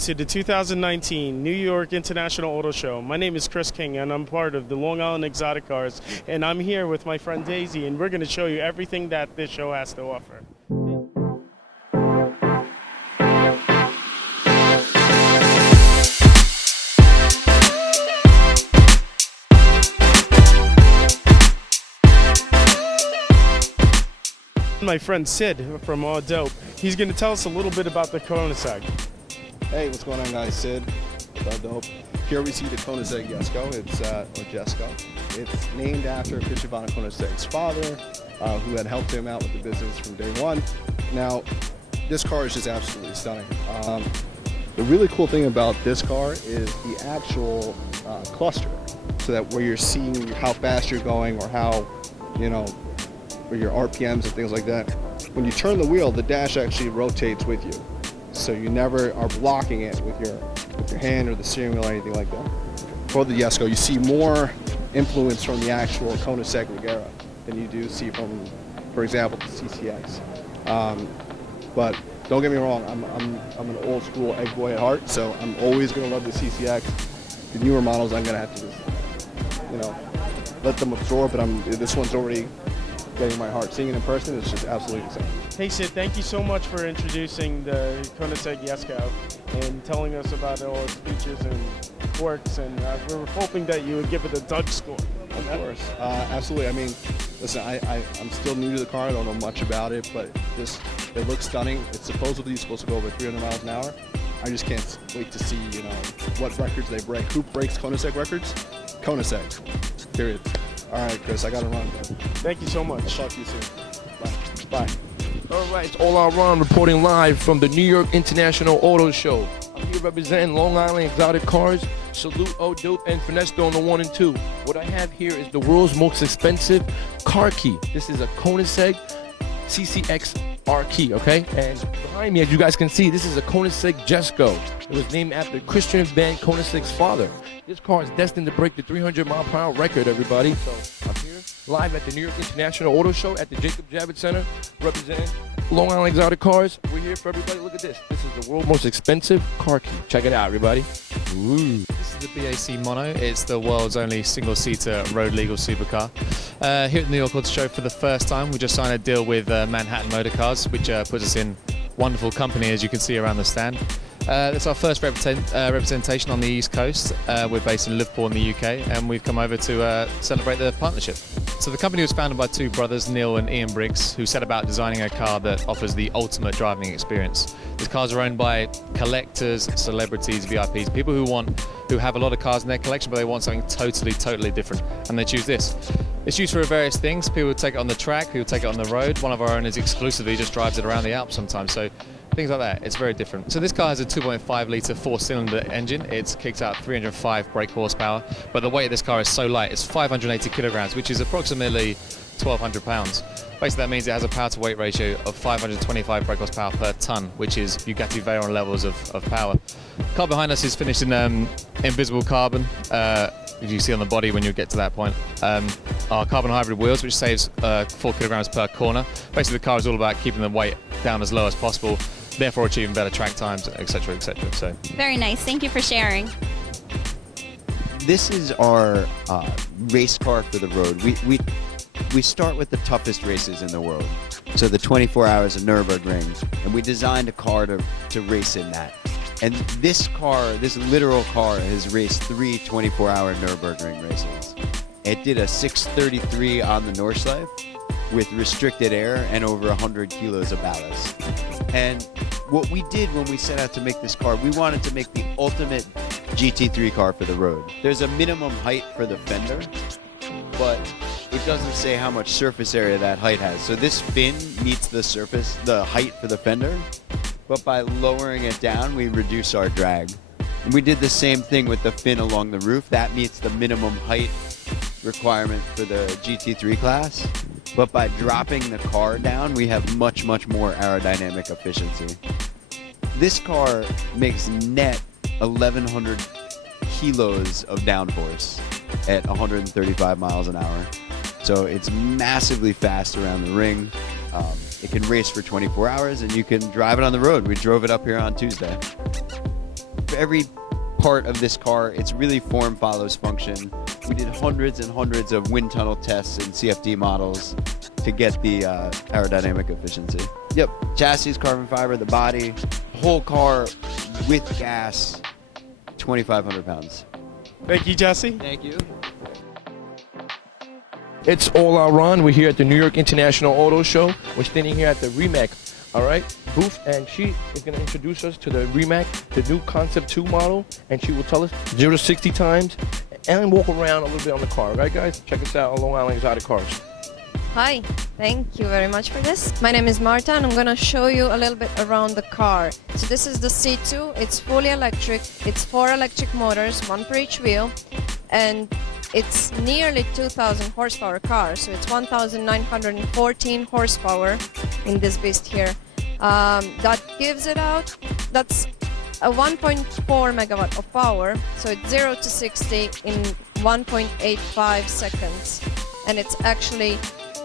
to the 2019 New York International Auto Show. My name is Chris King and I'm part of the Long Island Exotic Cars, and I'm here with my friend Daisy, and we're going to show you everything that this show has to offer. My friend Sid from All Dope, he's going to tell us a little bit about the Koenigsegg. Hey, what's going on, guys? Sid, All Dope. Here we see the Koenigsegg Jesko. Or Jesko. It's named after Christian von Koenigsegg's father, who had helped him out with the business from day one. Now, this car is just absolutely stunning. The really cool thing about this car is the actual cluster, so that where you're seeing how fast you're going or how, or your RPMs and things like that. When you turn the wheel, the dash actually rotates with you. So you never are blocking it with your hand or the steering wheel or anything like that. For the Jesko, you see more influence from the actual Koenigsegg Regera than you do see from, for example, the CCX. But don't get me wrong, I'm an old school egg boy at heart, so I'm always gonna love the CCX. The newer models, I'm gonna have to just, let them absorb, but this one's already getting my heart. Seeing it in person is just absolutely insane. Hey Sid, thank you so much for introducing the Koenigsegg Jesko and telling us about all its features and quirks, and we were hoping that you would give it a Doug score. Of course, absolutely. I mean, listen, I'm still new to the car. I don't know much about it, but it looks stunning. It's supposedly supposed to go over 300 miles an hour. I just can't wait to see, what records they break. Who breaks Koenigsegg records? Koenigsegg. Period. All right, Chris, I got to run. Thank you so much. I'll talk to you soon. Bye. All right, it's All Out Ron reporting live from the New York International Auto Show. I'm here representing Long Island Exotic Cars. Salute All Dope and Finesto on the 1 and 2. What I have here is the world's most expensive car key. This is a Koenigsegg CCX R key, okay? And behind me, as you guys can see, this is a Koenigsegg Jesko. It was named after Christian van Koenigsegg's father. This car is destined to break the 300-mile-per-hour record, everybody. So I'm here live at the New York International Auto Show at the Javits Center, representing Long Island Exotic Cars. We're here for everybody. Look at this. This is the world's most expensive car key. Check it out, everybody. Ooh. This is the BAC Mono. It's the world's only single-seater road-legal supercar. Here at the New York Auto Show for the first time, we just signed a deal with Manhattan Motor Cars, which puts us in wonderful company, as you can see around the stand. It's our first representation on the East Coast. We're based in Liverpool in the UK, and we've come over to celebrate the partnership. So the company was founded by two brothers, Neil and Ian Briggs, who set about designing a car that offers the ultimate driving experience. These cars are owned by collectors, celebrities, VIPs, people who have a lot of cars in their collection, but they want something totally different, and they choose this. It's used for various things. People take it on the track, people take it on the road. One of our owners exclusively just drives it around the Alps sometimes. So things like that. It's very different. So this car has a 2.5 litre 4-cylinder engine. It kicks out 305 brake horsepower, but the weight of this car is so light. It's 580 kilograms, which is approximately 1,200 pounds. Basically, that means it has a power-to-weight ratio of 525 brake horsepower per ton, which is Bugatti Veyron levels of power. The car behind us is finished in invisible carbon, as you see on the body when you get to that point. Our carbon hybrid wheels, which saves 4 kilograms per corner. Basically, the car is all about keeping the weight down as low as possible, therefore achieving better track times, etc., etc. So very nice. Thank you for sharing. This is our race car for the road. We start with the toughest races in the world. So the 24 hours of Nürburgring, and we designed a car to race in that. And this literal car has raced 3 24-hour Nürburgring races. It did a 633 on the Nordschleife with restricted air and over 100 kilos of ballast. And what we did when we set out to make this car, we wanted to make the ultimate GT3 car for the road. There's a minimum height for the fender, but it doesn't say how much surface area that height has. So this fin meets the height for the fender, but by lowering it down, we reduce our drag. And we did the same thing with the fin along the roof. That meets the minimum height requirement for the GT3 class. But by dropping the car down, we have much more aerodynamic efficiency. This car makes net 1,100 kilos of downforce at 135 miles an hour. So it's massively fast around the ring. It can race for 24 hours, and you can drive it on the road. We drove it up here on Tuesday. every part of this car, it's really form follows function. We did hundreds and hundreds of wind tunnel tests and CFD models to get the aerodynamic efficiency. Yep, chassis is carbon fiber, the body, whole car with gas, 2,500 pounds. Thank you, Jesse. Thank you. It's all our run. We're here at the New York International Auto Show. We're standing here at the Rimac, all right, booth, and she is going to introduce us to the Rimac, the new Concept 2 model, and she will tell us 0 to 60 times and walk around a little bit on the car. Right, guys? Check us out on Long Island Exotic Cars. Hi, thank you very much for this. My name is Marta and I'm gonna show you a little bit around the car. So this is the C2, it's fully electric, it's 4 electric motors, 1 per each wheel, and it's nearly 2,000 horsepower car, so it's 1,914 horsepower in this beast here. That gives it out, that's a 1.4 megawatt of power, so it's 0 to 60 in 1.85 seconds, and it's actually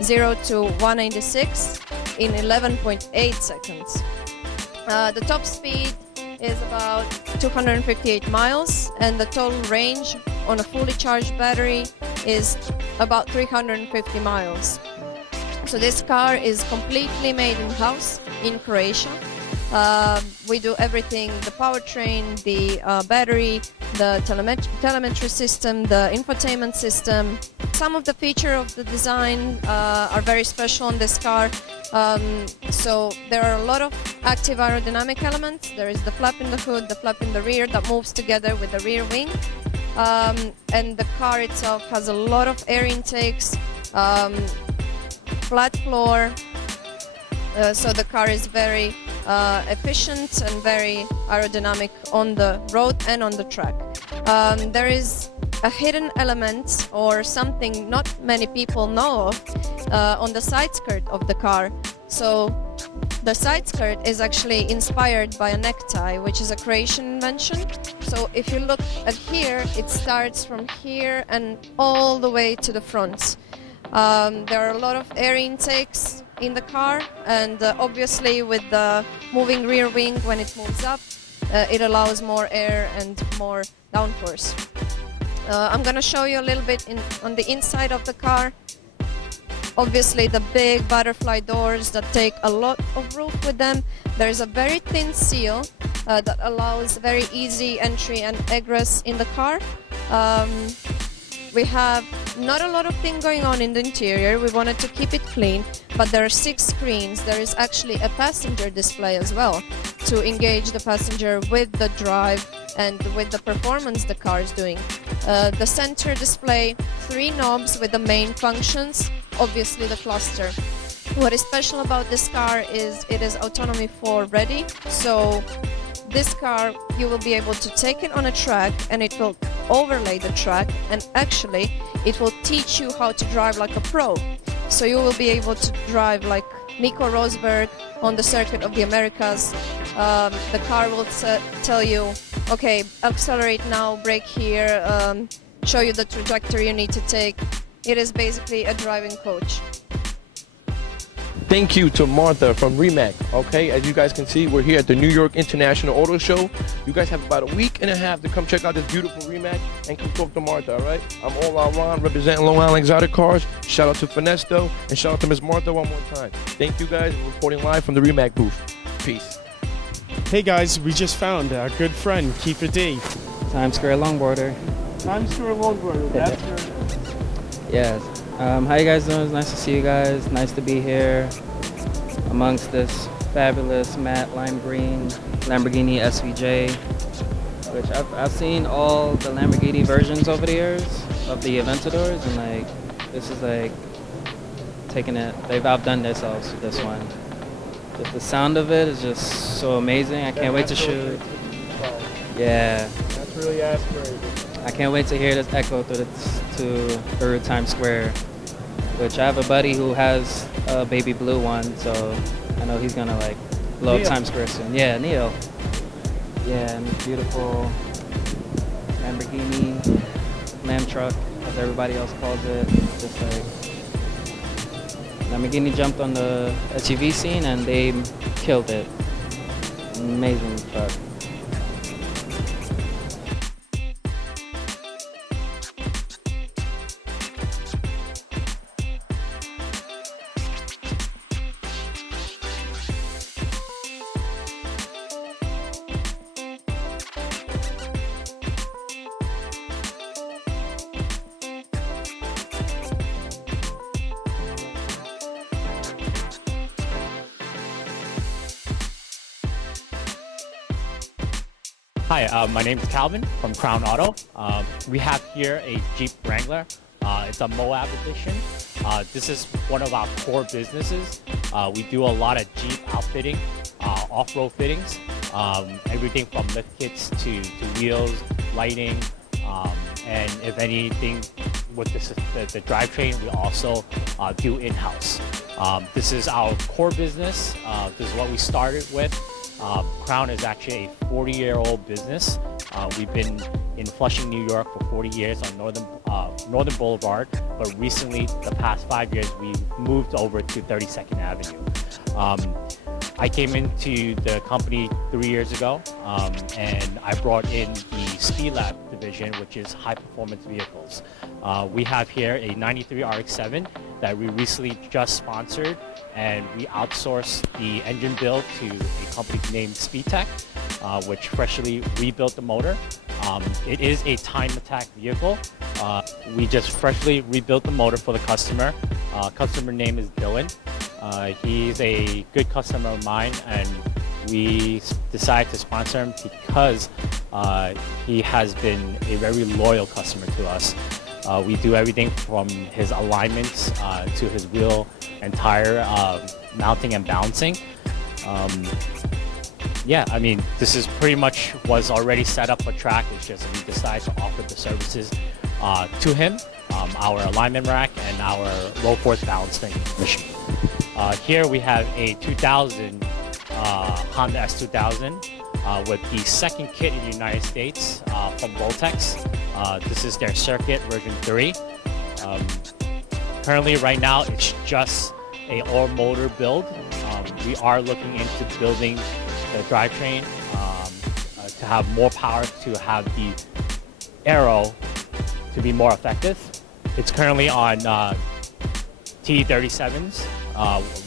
0 to 196 in 11.8 seconds. The top speed is about 258 miles, and the total range on a fully charged battery is about 350 miles. So this car is completely made in-house in Croatia. We do everything, the powertrain, the battery, the telemetry system, the infotainment system. Some of the features of the design are very special on this car. So there are a lot of active aerodynamic elements. There is the flap in the hood, the flap in the rear that moves together with the rear wing. And the car itself has a lot of air intakes, flat floor. So the car is very efficient and very aerodynamic on the road and on the track. There is a hidden element or something not many people know of on the side skirt of the car. So the side skirt is actually inspired by a necktie, which is a Croatian invention. So if you look at here, it starts from here and all the way to the front. There are a lot of air intakes in the car, and obviously with the moving rear wing, when it moves up, it allows more air and more downforce. I'm gonna show you a little bit on the inside of the car. Obviously the big butterfly doors that take a lot of roof with them. There's a very thin seal that allows very easy entry and egress in the car. We have not a lot of thing going on in the interior. We wanted to keep it clean, but there are 6 screens. There is actually a passenger display as well to engage the passenger with the drive and with the performance the car is doing. The center display, 3 knobs with the main functions, obviously the cluster. What is special about this car is it is autonomy 4 ready, so this car you will be able to take it on a track and it will overlay the track, and actually it will teach you how to drive like a pro. So you will be able to drive like Nico Rosberg on the circuit of the Americas. The car will tell you, okay, accelerate now, brake here, show you the trajectory you need to take. It is basically a driving coach. Thank you to Martha from Rimac. Okay, as you guys can see, we're here at the New York International Auto Show. You guys have about a week and a half to come check out this beautiful Rimac and come talk to Martha, all right? I'm all out Ron, representing Long Island Exotic Cars. Shout out to Finesto and shout out to Miss Martha one more time. Thank you guys. We're reporting live from the Rimac booth. Peace. Hey guys, we just found our good friend Kiefer D. Times Square longboarder. Times Square longboarder. That's her. Yes. How you guys doing? It's nice to see you guys. Nice to be here amongst this fabulous matte lime green Lamborghini SVJ, which I've seen all the Lamborghini versions over the years of the Aventadors, and like this is like taking it. They've outdone themselves with this one. Just the sound of it is just so amazing. I can't wait to shoot. Yeah. That's really aspirated. I can't wait to hear this echo through Times Square, which I have a buddy who has a baby blue one, so I know he's gonna like blow up Times Square soon. Yeah, Neil. Yeah, and this beautiful Lamborghini Lamb truck, as everybody else calls it. Just like Lamborghini jumped on the SUV scene and they killed it. Amazing truck. Hi, my name is Calvin from Crown Auto. We have here a Jeep Wrangler. It's a Moab edition. This is one of our core businesses. We do a lot of Jeep outfitting, off-road fittings, everything from lift kits to wheels, lighting, and if anything with the drivetrain, we also do in-house. This is our core business. This is what we started with. Crown is actually a 40-year-old business. We've been in Flushing, New York for 40 years on Northern Boulevard, but recently, the past 5 years, we moved over to 32nd Avenue. I came into the company 3 years ago, and I brought in the Speed Lab division, which is high-performance vehicles. We have here a 93 RX-7 that we recently just sponsored, and we outsourced the engine build to a company named SpeedTech, which freshly rebuilt the motor. It is a time attack vehicle. We just freshly rebuilt the motor for the customer. Customer name is Dylan. He's a good customer of mine, and we decided to sponsor him because he has been a very loyal customer to us. We do everything from his alignments to his wheel and tire mounting and balancing. Yeah, I mean, this is pretty much was already set up for track. It's just we decided to offer the services to him, our alignment rack and our low force balancing machine. Here we have a 2000 Honda S2000 with the second kit in the United States from Voltex. This is their circuit version 3. Currently, right now, it's just a all-motor build. We are looking into building the drivetrain to have more power, to have the aero to be more effective. It's currently on T37s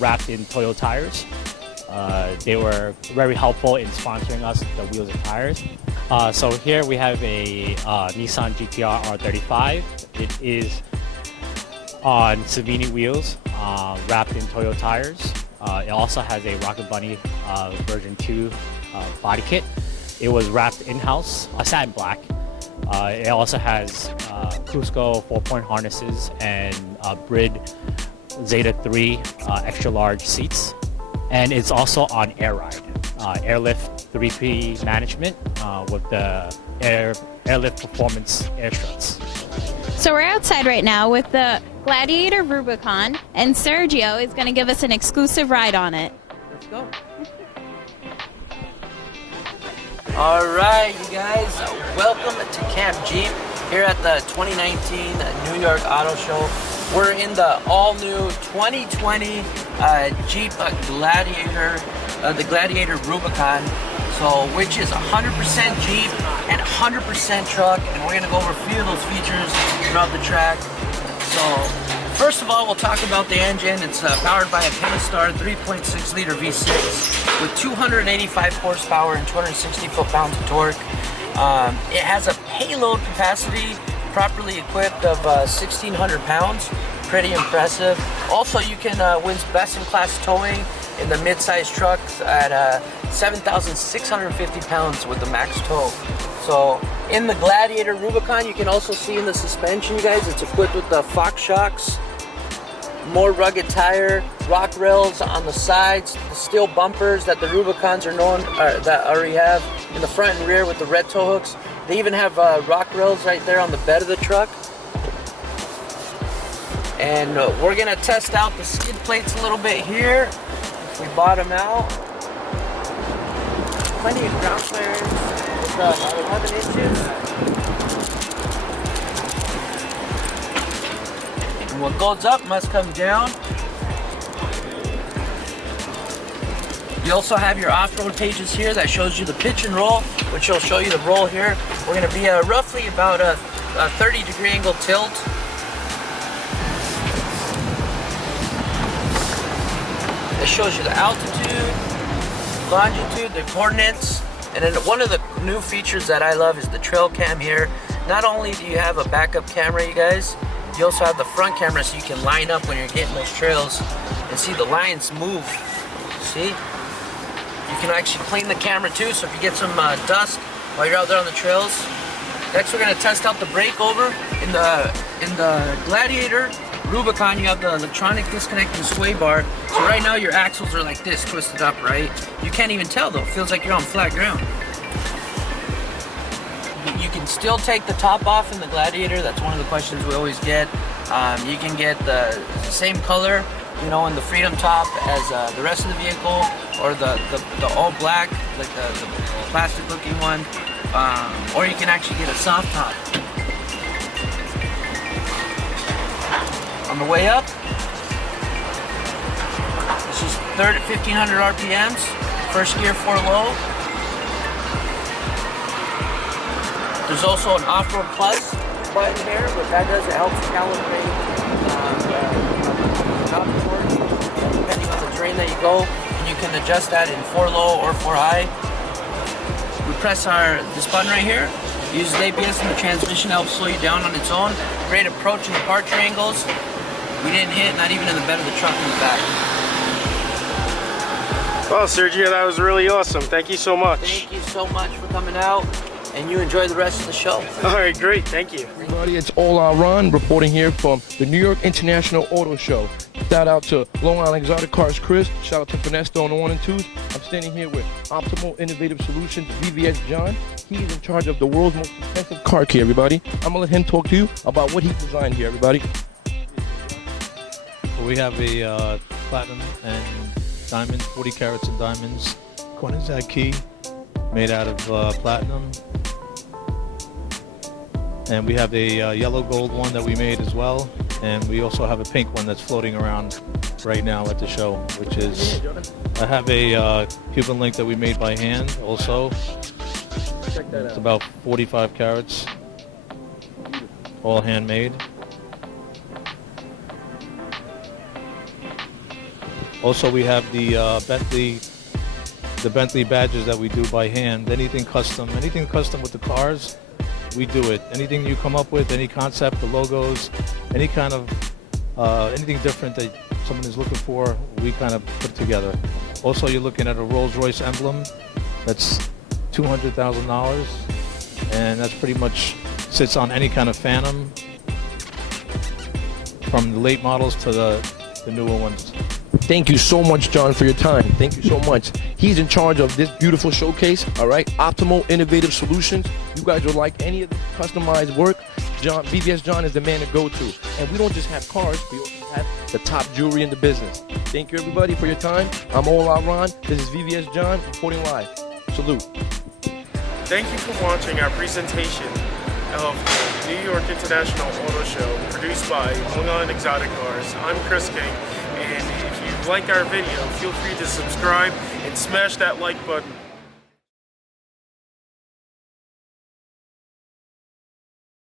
wrapped in Toyo tires. They were very helpful in sponsoring us the wheels and tires. So here we have a Nissan GTR R35. It is on Savini wheels, wrapped in Toyo tires. It also has a Rocket Bunny version 2 body kit. It was wrapped in-house, satin black. It also has Cusco 4-point harnesses and Brid Zeta 3 extra large seats. And it's also on Air Ride, Airlift 3P management with the Airlift Performance air struts. So we're outside right now with the Gladiator Rubicon, and Sergio is going to give us an exclusive ride on it. Let's go. All right, you guys, welcome to Camp Jeep here at the 2019 New York Auto Show. We're in the all-new 2020 Jeep Gladiator, the Gladiator Rubicon, which is 100% Jeep and 100% truck, and we're gonna go over a few of those features throughout the track. So, first of all, we'll talk about the engine. It's powered by a Pentastar 3.6 liter V6 with 285 horsepower and 260 foot-pounds of torque. It has a payload capacity, properly equipped, of 1,600 pounds. Pretty impressive. Also, you can win best-in-class towing in the mid-size trucks at 7,650 pounds with the max tow. So in the Gladiator Rubicon, you can also see in the suspension, you guys, it's equipped with the Fox shocks, more rugged tire, rock rails on the sides, the steel bumpers that the Rubicons are known, that already have in the front and rear with the red tow hooks. They even have rock rails right there on the bed of the truck. And we're gonna test out the skid plates a little bit here. If we bottom out, plenty of ground clearance. It's 11 inches. And what goes up must come down. You also have your off-road pages here that shows you the pitch and roll, which will show you the roll here. We're going to be roughly about a 30-degree angle tilt. It shows you the altitude, longitude, the coordinates, and then one of the new features that I love is the trail cam here. Not only do you have a backup camera, you guys, you also have the front camera so you can line up when you're getting those trails and see the lines move. See? You can actually clean the camera too, so if you get some dust while you're out there on the trails. Next, we're gonna test out the brake over. In the Gladiator Rubicon, you have the electronic disconnect and sway bar. So right now your axles are like this, twisted up, right? You can't even tell though. It feels like you're on flat ground. You can still take the top off in the Gladiator. That's one of the questions we always get. You can get the same color, you know, in the Freedom top as the rest of the vehicle, or the all black, like the plastic looking one, or you can actually get a soft top. On the way up, this is 1,500 RPMs, first gear 4 low. There's also an off-road plus button here. What that does, it helps calibrate the outboard, depending on the terrain that you go, and you can adjust that in 4 low or 4 high. We press this button right here. It uses ABS in the transmission to help slow you down on its own. Great approach and departure angles. We didn't hit, not even in the bed of the truck in the back. Well, Sergio, that was really awesome. Thank you so much. Thank you so much for coming out, and you enjoy the rest of the show. All right, great. Thank you. Everybody, it's All Our Ron reporting here from the New York International Auto Show. Shout out to Long Island Exotic Cars Chris. Shout out to Finesto on the 1 and 2s. I'm standing here with Optimal Innovative Solutions, VVS John. He's in charge of the world's most expensive car key, everybody. I'm going to let him talk to you about what he designed here, everybody. We have a platinum and diamonds, 40 carats in diamonds, Koenigsegg key made out of platinum. And we have a yellow gold one that we made as well. And we also have a pink one that's floating around right now at the show, which is, I have a Cuban link that we made by hand also. Check that It's out. about 45 carats, all handmade. Also, we have the Bentley badges that we do by hand. Anything custom with the cars, we do it. Anything you come up with, any concept, the logos, any kind of anything different that someone is looking for, we kind of put together. Also, you're looking at a Rolls-Royce emblem that's $200,000, and that's pretty much sits on any kind of Phantom, from the late models to the newer ones. Thank you so much, John, for your time. Thank you so much. He's in charge of this beautiful showcase, all right? Optimal Innovative Solutions. You guys would like any of the customized work, John, VVS John is the man to go to. And we don't just have cars, we also have the top jewelry in the business. Thank you, everybody, for your time. I'm All Out Ron. This is VVS John reporting live. Salute. Thank you for watching our presentation of the New York International Auto Show produced by Long Island Exotic Cars. I'm Chris King, and if you like our video, feel free to subscribe and smash that like button.